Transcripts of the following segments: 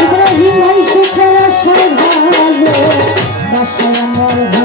ইব্রাহিম ভাই সুখের সবাই ভালো বাসায় আমার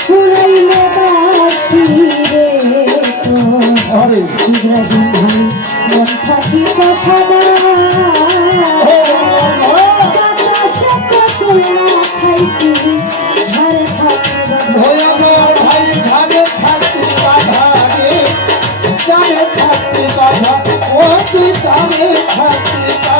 ফুরাইল বাসি রে ইব্রাহিম ভাই মন থাকিব সদা বাতাসে পুতুল না খাইতে ঝাড়ে থাকবে ও তুই চালে থাকতে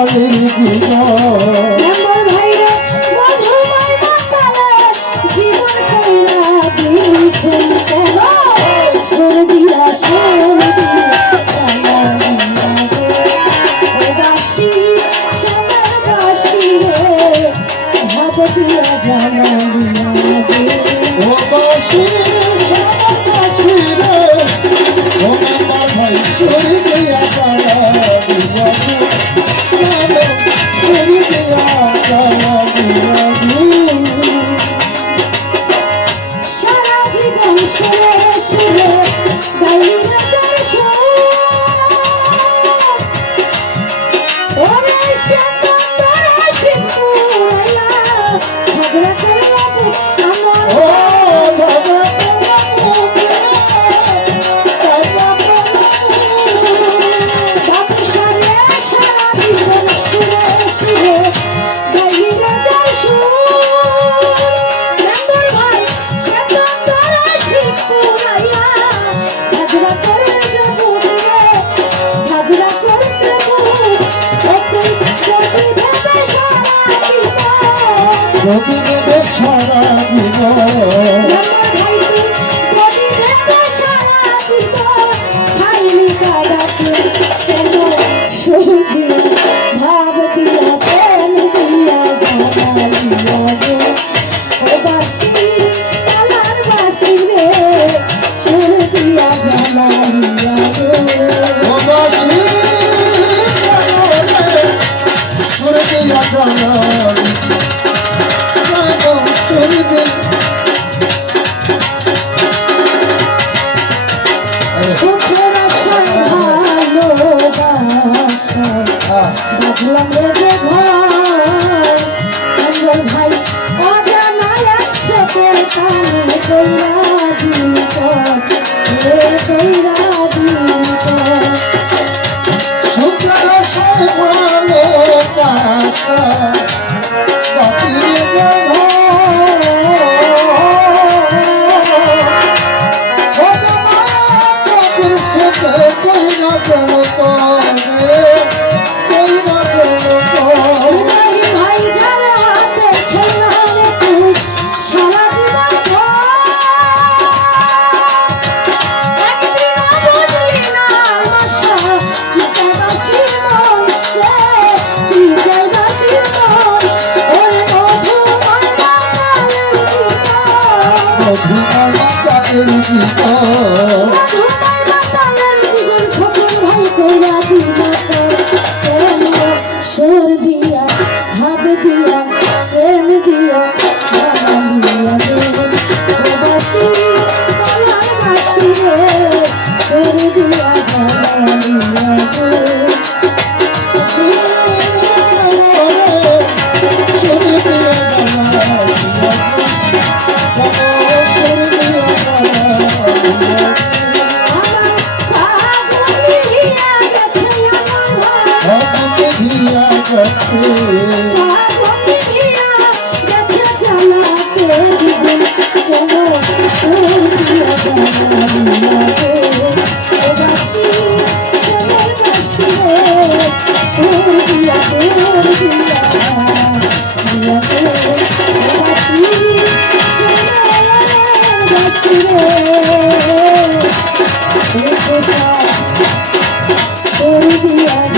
কালের জীবন Gracias. Yeah.